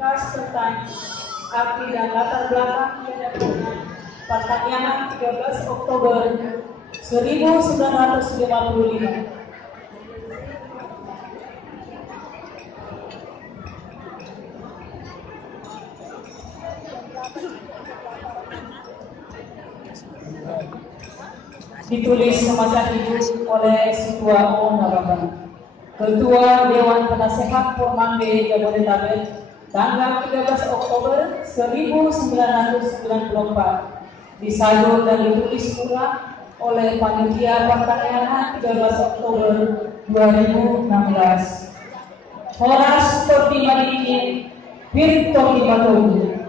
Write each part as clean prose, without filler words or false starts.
serta arti dan latar belakang kedatangan Partanyanan 13 Oktober 1955. Ditulis semasa hidup oleh Ketua O. Nababan, Ketua Dewan Penasehat Pormande Jabodetabek, tanggal 13 Oktober 1994, disalur dan ditulis ulang oleh Panitia Partanyanan 13 Oktober 2016. Horas seperti Madini, Victor Ibatolu.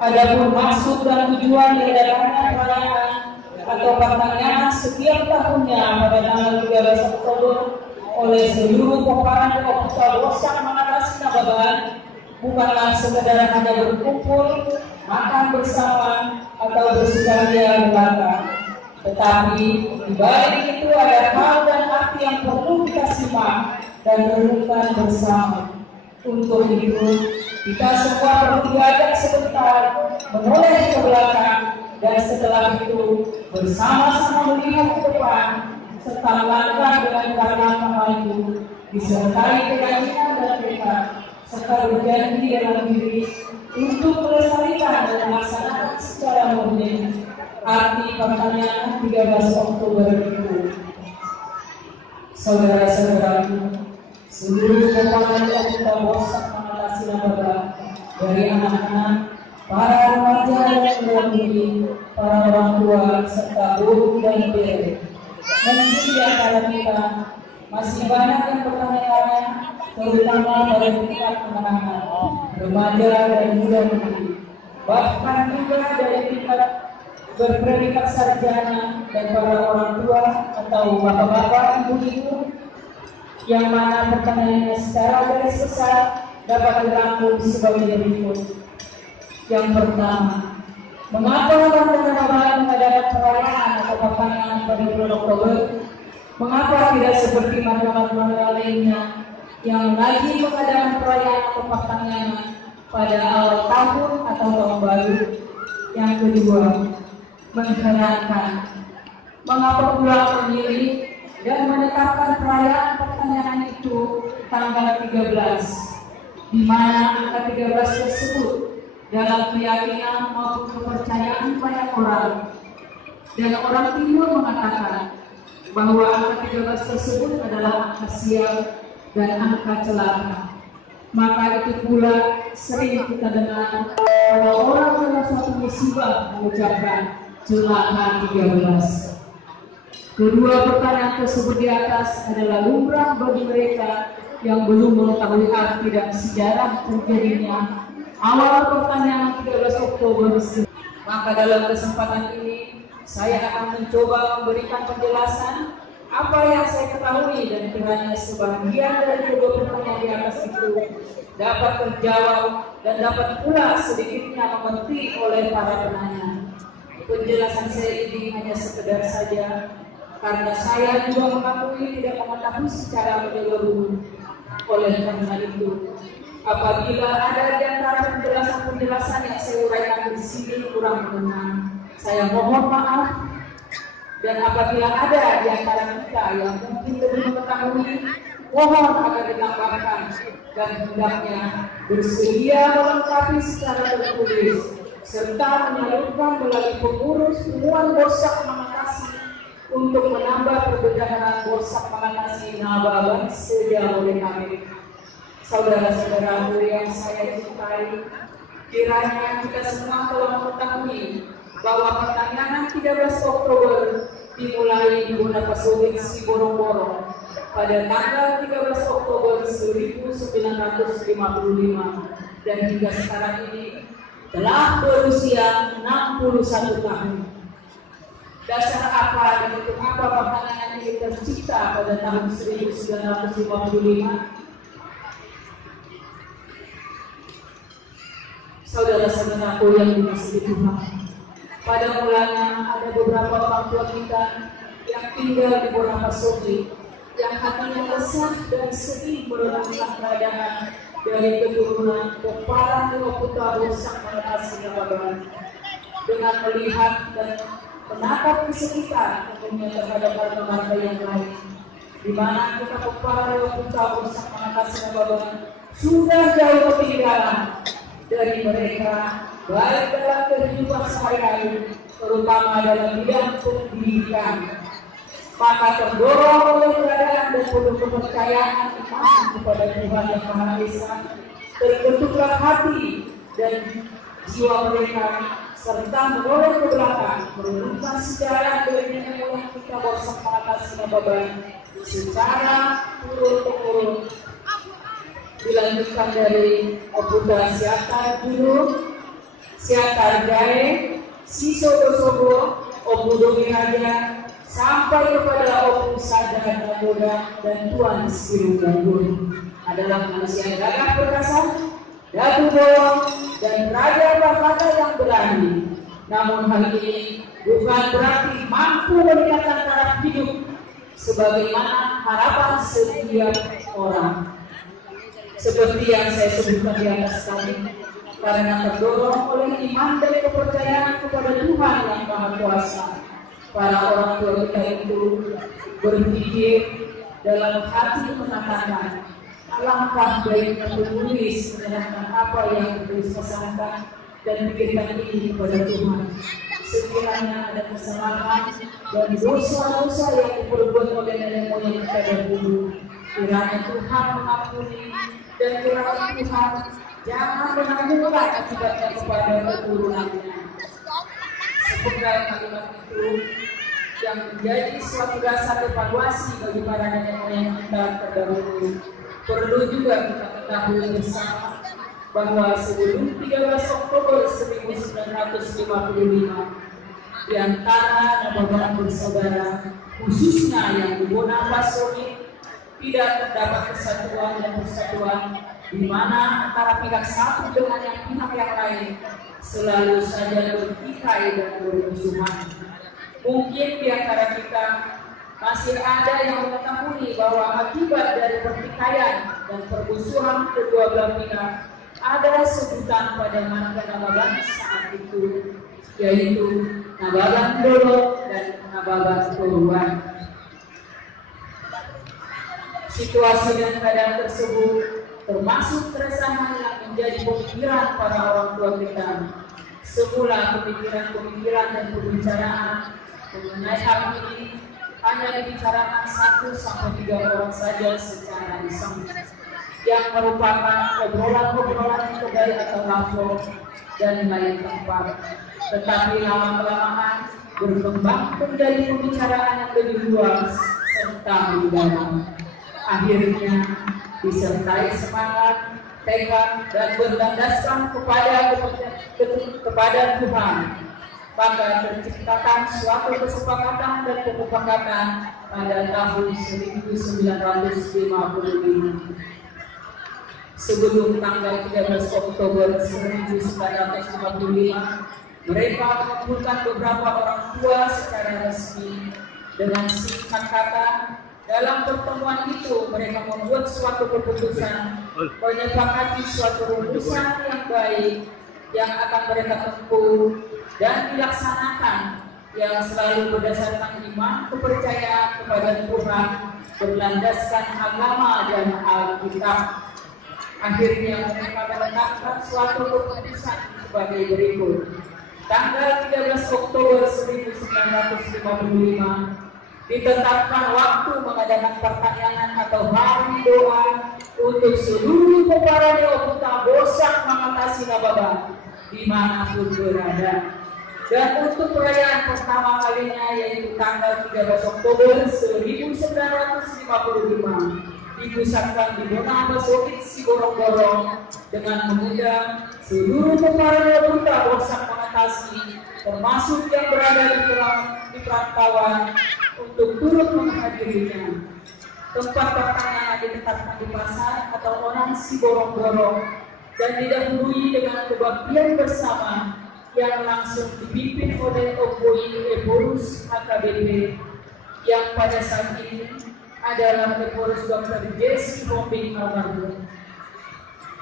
Adapun maksud dan tujuan diadakannya perayaan atau Partanyanan setiap tahunnya pada tanggal 13 Oktober oleh seluruh peparan Kopta Bosak mengatasi Nababan bukanlah sekedar hanya berkumpul, makan bersama atau bersukaria belaka, tetapi di balik itu ada hal dan arti yang perlu kita simak dan renungkan bersama. Untuk itu, kita semua perlu diajak sebentar menoleh ke belakang dan setelah itu bersama-sama melihat ke depan serta melangkah dengan karena maju disertai keyakinan dan tekad serta berjanji dalam diri untuk melestarikan dan melaksanakan secara murni arti Partanyanan 13 Oktober itu. Saudara-saudaraku, seluruh peparan yang kita bosan mengatasi Nababan, dari anak-anak, para remaja dan muda-mudi, para orang tua serta guru dan bere. Mungkin di antara kita masih banyak yang bertanya-tanya, terutama pada tingkat anak-anak, remaja dan muda-mudi, bahkan juga dari tingkat berpredikat sarjana dan para orang tua atau bapak-bapak, ibu-ibu, yang mana pertanyaannya secara garis besar dapat dirangkum sebagai berikut. Yang pertama, mengapa Partai Nababan mengadakan perayaan atau Partanyanan pada bulan Oktober? Mengapa tidak seperti masyarakat lainnya yang lagi mengadakan perayaan atau Partanyanan pada awal tahun atau tahun baru? Yang kedua, mengherankan, mengapa pula memilih dan menetapkan perayaan Partanyanan itu tanggal 13, di mana angka 13 tersebut dalam keyakinan maupun kepercayaan banyak orang. Dan orang timur mengatakan bahwa angka 13 tersebut adalah angka sial dan angka celaka. Maka itu pula sering kita dengar kalau orang dalam suatu musibah mengucapkan celaka 13. Kedua pertanyaan tersebut di atas adalah lumrah bagi mereka yang belum mengetahui arti dan sejarah terjadinya awal Partanyanan 13 Oktober. Maka dalam kesempatan ini saya akan mencoba memberikan penjelasan apa yang saya ketahui dan kiranya sebagian dari kedua pertanyaan di atas itu dapat terjawab dan dapat pula sedikitnya mengerti oleh para penanya. Penjelasan saya ini hanya sekedar saja karena saya juga mengakui tidak mengetahui secara menyeluruh. Oleh karena itu, apabila ada di antara penjelasan-penjelasan yang saya uraikan di sini kurang mengenal, saya mohon maaf. Dan apabila ada di antara kita yang mungkin lebih mengetahui, mohon agar ditambahkan dan hendaknya bersedia melengkapi secara tertulis serta menyalurkan melalui pengurus Dewan Bosak Mengatasi untuk menambah perbedaan Bosak Mengatasi Nababan se-Jabodetabek. Saudara-saudaraku yang saya cintai, kiranya kita semua telah mengetahui bahwa Partanyanan 13 Oktober dimulai di Bonapasogin Siborong-borong pada tanggal 13 Oktober 1955 dan hingga sekarang ini telah berusia 61 tahun. Dasar apa dan untuk apa Partanyanan ini tercipta pada tahun 1955? Saudara-saudaraku yang dikasihi Tuhan, pada mulanya ada beberapa orang tua kita yang tinggal di Bonapasogin yang hatinya resah dan sedih merenungkan keadaan dari keturunan kepala Putra Bosak Manatasi Nababan dengan melihat dan menatap di sekitar tentunya terhadap warga-warga yang lain, di mana kita kepala Putra Bosak Manatasi Nababan sudah jauh ketinggalan dari mereka, baik dalam kehidupan sehari-hari, terutama dalam bidang pendidikan. Maka terdorong oleh keadaan dan penuh kepercayaan iman kepada Tuhan Yang Maha Esa, terbentuklah hati dan jiwa mereka, serta menoleh ke belakang, merenungkan sejarah dari nenek moyang kita Bosak Manatasi Nababan secara turun-temurun, dilanjutkan dari Obuda Siatar dulu, Siatar Jae, Sisogo, Obudo Miraja, sampai kepada Obu Sadar Nagoda dan Tuan Siru Ganggun adalah manusia gagah perkasa, datu bolong, dan raja bahasa yang berani. Namun hal ini bukan berarti mampu meningkatkan taraf hidup sebagaimana harapan setiap orang. Seperti yang saya sebutkan di atas tadi, karena terdorong oleh iman dan kepercayaan kepada Tuhan Yang Maha Kuasa, para orang tua kita itu berpikir dalam hati mengatakan, alangkah baiknya menulis menyerahkan apa yang ditulis pesankan dan pikirkan ini kepada Tuhan. Sekiranya ada kesalahan dan dosa-dosa yang diperbuat oleh nenek moyang kita dahulu, kiranya Tuhan mengampuni, dan kiranya Tuhan jangan menangguhkan akibatnya kepada keturunannya. Sepenggal kalimat itu yang menjadi suatu dasar evaluasi bagi para nenek moyang kita terdahulu. Perlu juga kita ketahui bersama bahwa sebelum 13 Oktober 1955, di antara Nababan bersaudara, khususnya yang di Bonapasoni, tidak terdapat kesatuan dan persatuan, di mana antara pihak satu dengan yang pihak yang lain selalu saja bertikai dan bermusuhan. Mungkin di antara kita masih ada yang mengetahui bahwa akibat dari pertikaian dan permusuhan kedua belah pihak ada sebutan pada marga Nababan saat itu, yaitu Nababan Dolo dan Nababan Purwan. Situasi dan keadaan tersebut termasuk keresahan yang menjadi pemikiran para orang tua kita. Semula pemikiran dan pembicaraan mengenai hal ini hanya dibicarakan 1-3 orang saja secara lisan, yang merupakan obrolan-obrolan kedai atau lapor dan lain tempat. Tetapi lama-kelamaan berkembang menjadi pembicaraan yang lebih luas serta mendalam. Akhirnya disertai semangat, tekad, dan berlandaskan kepada Tuhan, maka terciptakan suatu kesepakatan dan kemufakatan pada tahun 1955. Sebelum tanggal 13 Oktober 1955, mereka mengumpulkan beberapa orang tua secara resmi. Dengan singkat kata, dalam pertemuan itu mereka membuat suatu keputusan, menyepakati suatu rumusan yang baik yang akan mereka tempuh dan dilaksanakan, yang selalu berdasarkan iman kepercayaan kepada Tuhan, berlandaskan agama dan Alkitab. Akhirnya mereka menetapkan suatu keputusan sebagai berikut. Tanggal 13 Oktober 1955 ditetapkan waktu mengadakan pertanyaan atau hari doa untuk seluruh peparani Putra Bosak Manatasi Nababan dimanapun berada. Dan untuk perayaan pertama kalinya, yaitu tanggal 13 Oktober 1955, dipusatkan di Bonapasoni Sigorong-gorong dengan mengundang seluruh peparani Putra Bosak Manatasi, termasuk yang berada di perantauan, untuk turut menghadirinya. Tempat pertanyaan ditetapkan di pasar atau orang Sigorong-gorong dan didahului dengan kebaktian bersama yang langsung dipimpin oleh Oboi Eborus HKBP, yang pada saat ini adalah Eborus Dr. Jesse Bombing almarhum.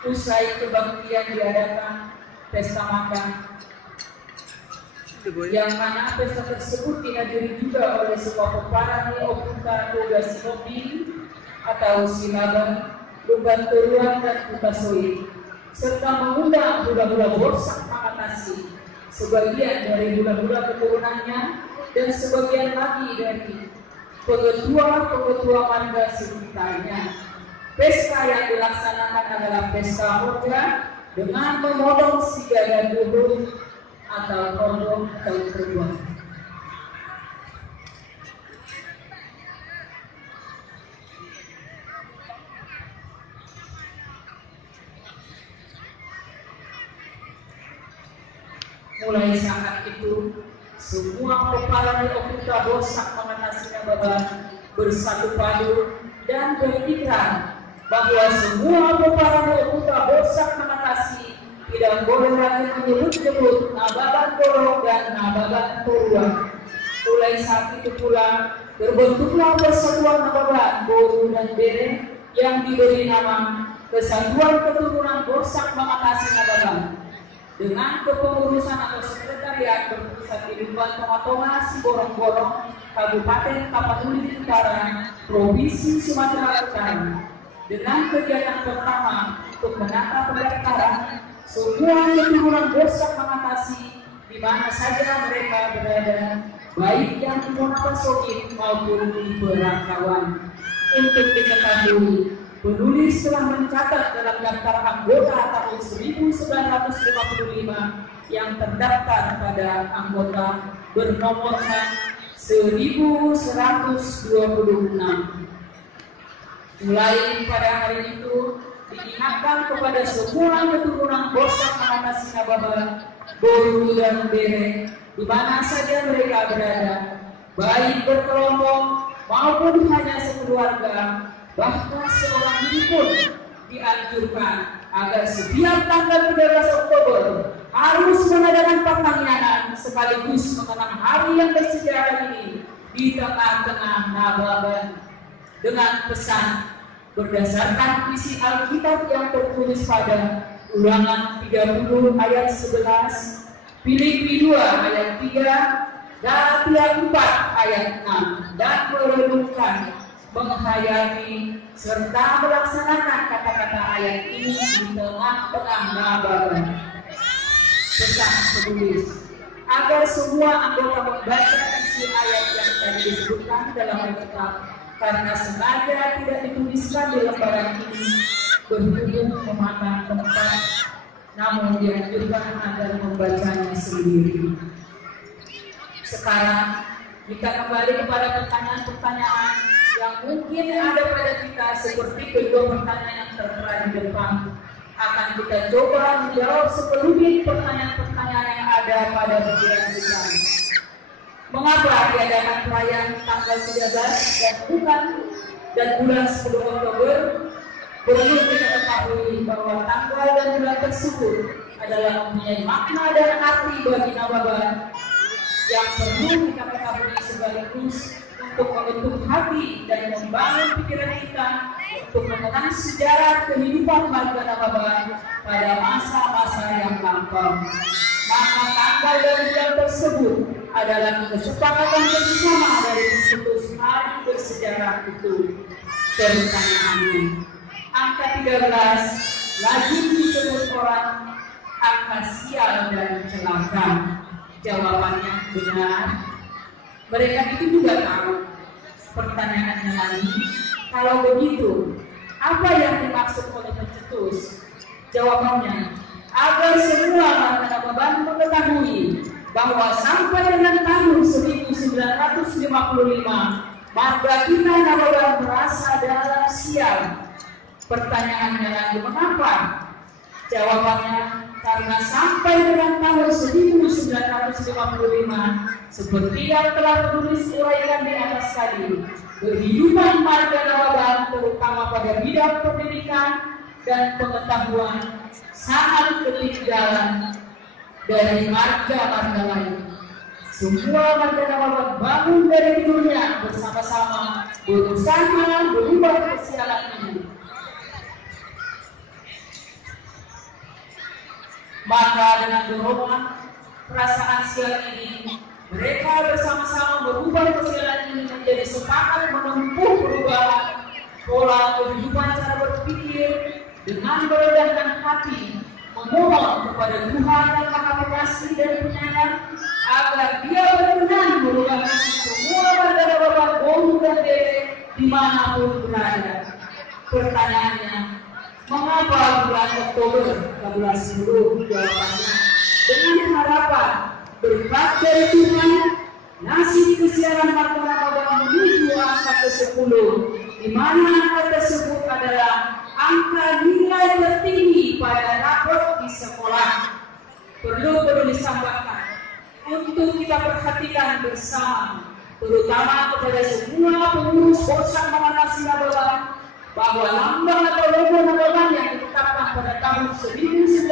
Usai kebaktian diadakan pesta makan, yang mana pesta tersebut dihadiri juga oleh semua peparang Oputa Toga Sinobi atau Sinaban, Luban Turuan dan Kutasoi, serta mengundang hula-hula Borsak Makatasi, sebagian dari hula-hula keturunannya dan sebagian lagi dari pengetua marga sekitarnya. Pesta yang dilaksanakan adalah pesta Hoja dengan memotong sigada duhur atau kondom atau perempuan. Mulai saat itu, semua pepalang Oputa Borsak Makatasi Nababan bersatu padu dan berpikiran bahwa semua pepalang Oputa Borsak Makatasi tidak boleh lagi menyebut-nyebut Nababan Borong dan Nababan Turuan. Mulai saat itu pula terbentuklah Persatuan Nababan Boru dan Bere yang diberi nama Kesatuan Keturunan Borsak Makatasi Nababan, dengan kepengurusan atau sekretariat berpusat di Luban Tonga-Tonga Siborong-Borong, Kabupaten Tapanuli Utara, Provinsi Sumatera Utara. Dengan kegiatan pertama untuk menata pendaftaran semua keturunan Borsak Makatasi di mana saja mereka berada, baik yang di Monapasogi maupun di Perantauan. Untuk diketahui, penulis telah mencatat dalam daftar anggota tahun 1955 yang terdaftar pada anggota bernomorkan 1126. Mulai pada hari itu diingatkan kepada semua keturunan Borsak Makatasi Nababan, Boru dan Bere di mana saja mereka berada, baik berkelompok maupun hanya sekeluarga, bahkan seorang diri pun dianjurkan agar setiap tanggal 13 Oktober harus mengadakan pertanyaan sekaligus mengenang hari yang bersejarah ini di tengah-tengah Nababan dengan pesan berdasarkan isi Alkitab yang tertulis pada Ulangan 30 ayat 11, Filipi 2 ayat 3, Galatia 4 ayat 6, dan merenungkan, menghayati, serta melaksanakan kata-kata ayat ini di tengah-tengah Nababan. Pesan penulis agar semua anggota membaca isi ayat yang tadi disebutkan dalam Alkitab, karena sengaja tidak dituliskan di lembaran ini berhubung memakan tempat, namun dianjurkan agar membacanya sendiri. Sekarang kita kembali kepada pertanyaan-pertanyaan yang mungkin ada pada kita, seperti kedua pertanyaan yang tertera di depan. Akan kita coba menjawab sepenuhnya pertanyaan-pertanyaan yang ada pada pikiran kita. Mengapa diadakan perayaan tanggal 13 dan bulan 10 Oktober? Perlu kita ketahui bahwa tanggal dan bulan tersebut adalah mempunyai makna dan arti bagi Nababan yang perlu kita ketahui sekaligus untuk membentuk hati dan membangun pikiran kita untuk mengenang sejarah kehidupan warga Nababan pada masa-masa yang lampau. Maka tanggal dan bulan tersebut adalah kesepakatan bersama dari mencetus hari bersejarah itu. Pertanyaannya, angka 13 lazim disebut orang angka sial dan celaka. Jawabannya benar. Mereka itu juga tahu. Pertanyaannya lagi, kalau begitu, apa yang dimaksud oleh pencetus? Jawabannya, agar semua warga Nababan mengetahui bahwa sampai dengan tahun 1955 marga kita Nababan merasa dalam sial. Pertanyaannya lagi, mengapa? Jawabannya, karena sampai dengan tahun 1955 seperti yang telah menulis uraikan di atas tadi, kehidupan marga Nababan terutama pada bidang pendidikan dan pengetahuan sangat ketinggalan dari marga-marga lain. Semua marga Nababan bangun dari tidurnya bersama-sama berusaha berubah kesialan ini. Maka dengan dorongan perasaan sial ini, mereka bersama-sama berubah kesialan ini menjadi sepakat menempuh perubahan pola kehidupan cara berpikir dengan merendahkan hati, memohon kepada Tuhan yang Maha Pengasih dan Penyayang agar Dia berkenan memberkati semua warga Bapak Guru dan Dede dimanapun berada. Pertanyaannya, mengapa bulan Oktober 2010? Jawabannya, dengan harapan berkat dari Tuhan, nasib kesiaran martabak Bapak menuju angka ke-10, di mana angka tersebut adalah angka nilai tertinggi pada rapor di sekolah. Perlu ditambahkan untuk kita perhatikan bersama, terutama kepada semua pengurus bosan mengatasi nababan, bahwa lambang atau logo nababan yang ditetapkan pada tahun 1955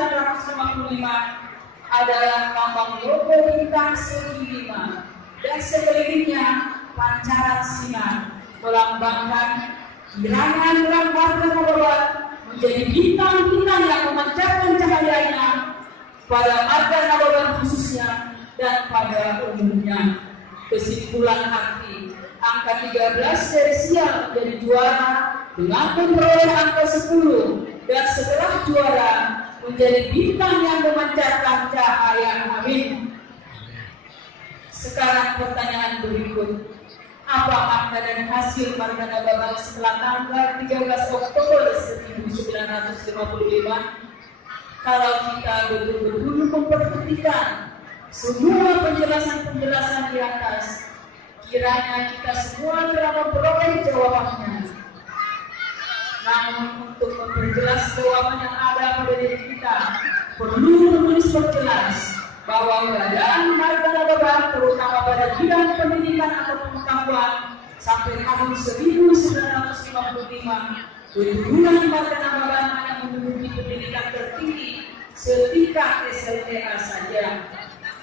adalah lambang logo bintang segi 5 dan sekelilingnya pancaran sinar, melambangkan kiranya terang warga nababan menjadi bintang-bintang yang memancarkan cahayanya pada warga nababan khususnya dan pada umumnya. Kesimpulan arti angka 13 dari sial menjadi juara dengan memperoleh angka 10 dan setelah juara menjadi bintang yang memancarkan cahaya. Amin. Sekarang pertanyaan berikut, apa makna dan hasil marga nababan setelah tanggal 13 Oktober 1955? Kalau kita betul-betul memperhatikan semua penjelasan-penjelasan di atas, kiranya kita semua telah memperoleh jawabannya. Namun untuk memperjelas jawaban yang ada pada diri kita, perlu menulis perjelas bahwa keadaan marga nababan terutama pada bidang pendidikan atau pengetahuan sampai tahun 1955, keturunan marga nababan hanya menduduki pendidikan tertinggi setingkat SLTA saja.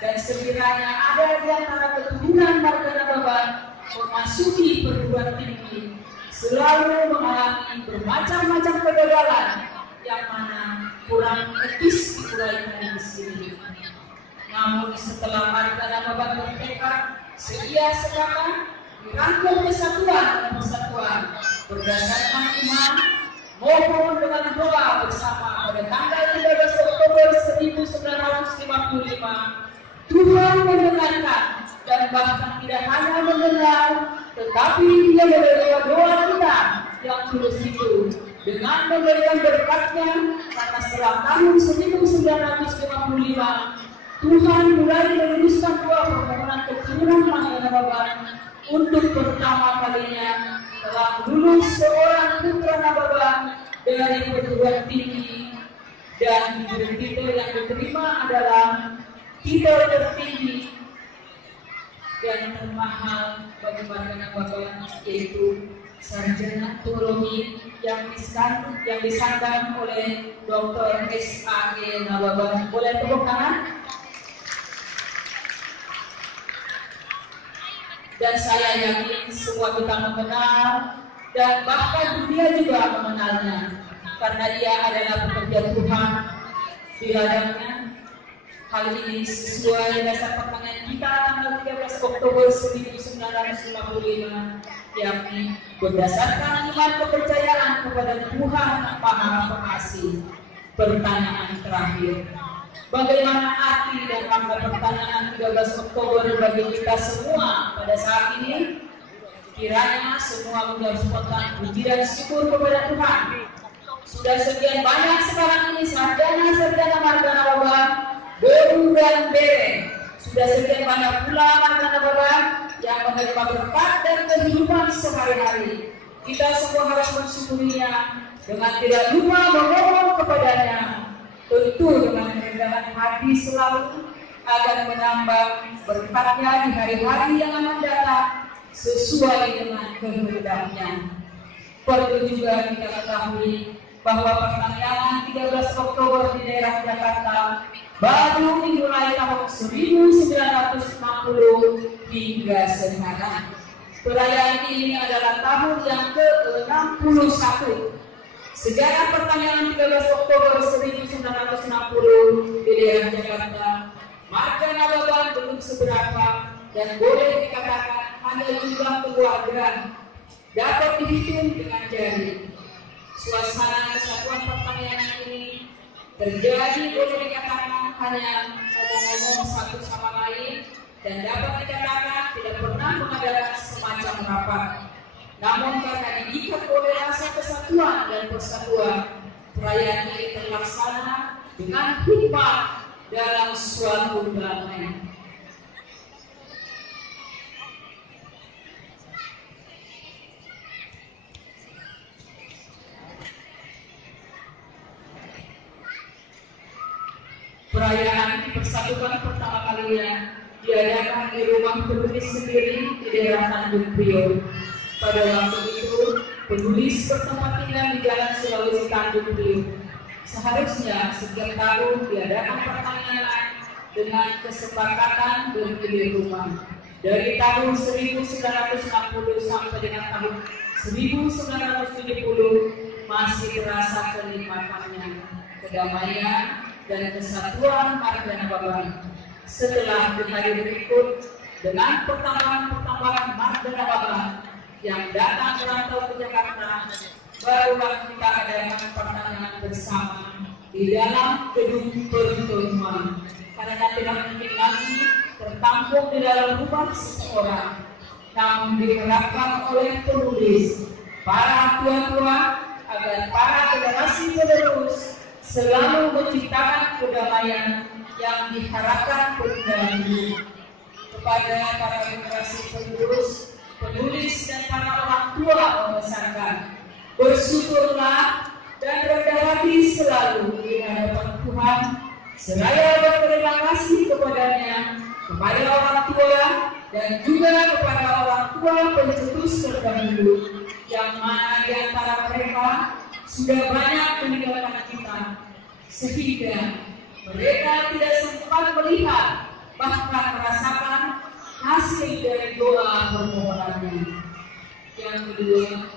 Dan sekiranya ada di antara keturunan marga nababan memasuki perguruan tinggi, selalu mengalami bermacam-macam kegagalan yang mana kurang etis diuraikan di sini. Namun setelah marga nababan bertekad setia sekarang dirangkum kesatuan dan persatuan berdasarkan iman, mohon dengan doa bersama pada tanggal 13 Oktober 1955, Tuhan mendengarkan dan bahkan tidak hanya mendengar, tetapi Dia menerima doa kita yang tulus itu dengan memberikan berkatnya, karena setelah tahun 1955 Tuhan mulai meluluskan doa permohonan keturunan marga nababan untuk pertama kalinya telah lulus seorang putra nababan dari perguruan tinggi, dan titel yang diterima adalah titel tertinggi dan termahal bagi marga nababan, yaitu sarjana teologi yang disandang oleh Dr. S.A.G. Nababan. Boleh tepuk tangan? Dan saya yakin semua kita mengenal dan bahkan dunia juga mengenalnya, karena ia adalah pekerja Tuhan di ladangnya. Hal ini sesuai dasar pertanyaan kita tanggal 13 Oktober 1955, yakni berdasarkan iman kepercayaan kepada Tuhan yang Maha Pengasih. Pertanyaan terakhir, bagaimana arti dan makna pertanyaan 13 Oktober bagi kita semua pada saat ini? Kiranya semua menjawab spontan puji dan syukur kepada Tuhan. Sudah sekian banyak sekarang ini sarjana marga nababan, Guru dan Dede. Sudah sekian banyak pula marga nababan yang menerima berkat dan kehidupan sehari-hari. Kita semua harus mensyukurinya dengan tidak lupa memohon kepadanya, tentu dengan kerendahan hati selalu, agar menambah berkatnya di hari-hari yang akan datang sesuai dengan kehendaknya. Perlu juga kita ketahui bahwa pertanyaan 13 Oktober di daerah Jakarta baru dimulai tahun 1960 hingga sekarang. Perayaan ini adalah tahun yang ke-61 Sejarah pertanyaan 13 Oktober 1960 di daerah Jakarta, marga Nababan belum seberapa dan boleh dikatakan hanya jumlah keluarga dapat dihitung dengan jari. Suasana kesatuan pertanian ini terjadi boleh dikatakan hanya ngomong-ngomong satu sama lain dan dapat dikatakan tidak pernah mengadakan semacam rapat. Namun karena diikat oleh rasa kesatuan dan persatuan, perayaan ini terlaksana dengan hikmat dalam suatu damai. Perayaan persatuan pertama kalinya diadakan di rumah penulis sendiri di daerah Tanjung Priok. Pada waktu itu, penulis bertempat tinggal di Jalan Sulawesi Tanjung Priok. Seharusnya setiap tahun diadakan pertanian dengan kesepakatan berpilih rumah. Dari tahun 1960 sampai dengan tahun 1970 masih terasa kenikmatannya, kedamaian dan kesatuan marga Nababan. Setelah di hari berikut dengan pertambahan marga Nababan yang datang merantau ke Jakarta, barulah kita adakan pertanian bersama di dalam gedung pertemuan. Karena tidak mungkin lagi tertampung di dalam rumah seseorang, namun diharapkan oleh penulis, para tua-tua, agar para generasi penerus selalu menciptakan kedamaian yang diharapkan pendahulu. Kepada para generasi penerus, penulis dan para orang tua memesankan, bersyukurlah dan rendah hati selalu di hadapan Tuhan, seraya berterima kasih kepadanya, kepada orang tua dan juga kepada orang tua pencetus terdahulu, yang mana di antara mereka sudah banyak meninggalkan kita, sehingga mereka tidak sempat melihat bahkan merasakan hasil dari doa permohonannya. Yang kedua,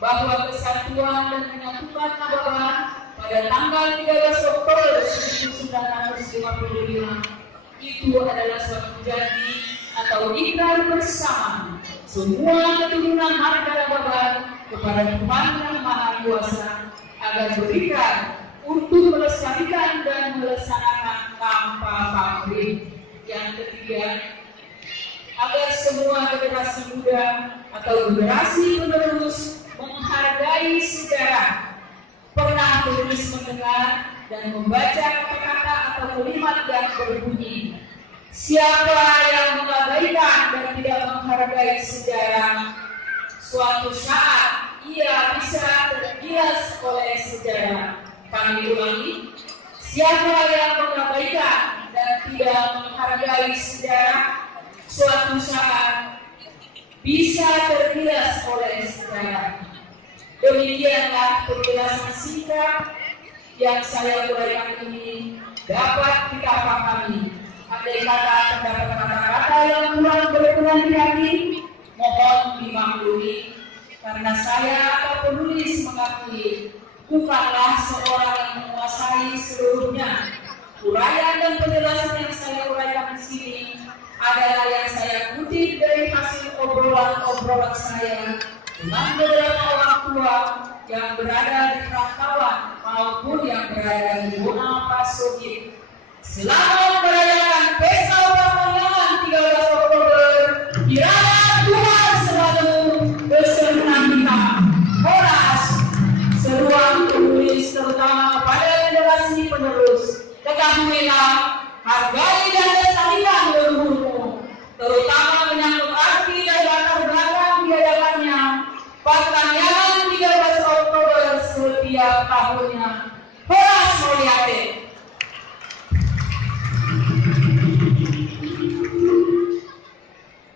bahwa kesatuan dan penyatuan Nababan pada tanggal 13 Oktober 1955 itu adalah suatu janji atau ikrar bersama semua keturunan marga Nababan kepada Tuhan Yang Maha Kuasa agar berikan untuk melestarikan dan melaksanakan tanpa pamrih. Yang ketiga, agar semua generasi muda atau generasi penerus menghargai sejarah, pernah terus mendengar dan membaca kata-kata atau kalimat yang berbunyi, siapa yang mengabaikan dan tidak menghargai sejarah, suatu saat ia bisa tergilas oleh sejarah. Kami ulangi, siapa yang mengabaikan dan tidak menghargai sejarah, suatu saat bisa tergilas oleh sejarah. Demikianlah penjelasan singkat yang saya uraikan ini dapat kita pahami. Andai kata terdapat kata-kata yang kurang berkenan di hati, mohon dimaklumi, karena saya atau penulis mengakui bukanlah seorang yang menguasai seluruhnya. Uraian dan penjelasan yang saya uraikan di sini adalah yang saya kutip dari hasil obrolan saya dengan beberapa orang tua yang berada di perantauan maupun yang berada di zona Pasogit. Selamat merayakan pesta pertanian 13 Oktober. Kiranya Tuhan selalu berserta kita. Horas, seruan penulis terutama kepada generasi penerus. Ketahuilah, hargai dan lestarikan leluhurmu, terutama menyangkut arti dan latar belakang diadakannya pertanian 13 Oktober setiap tahunnya. Horas Moliate.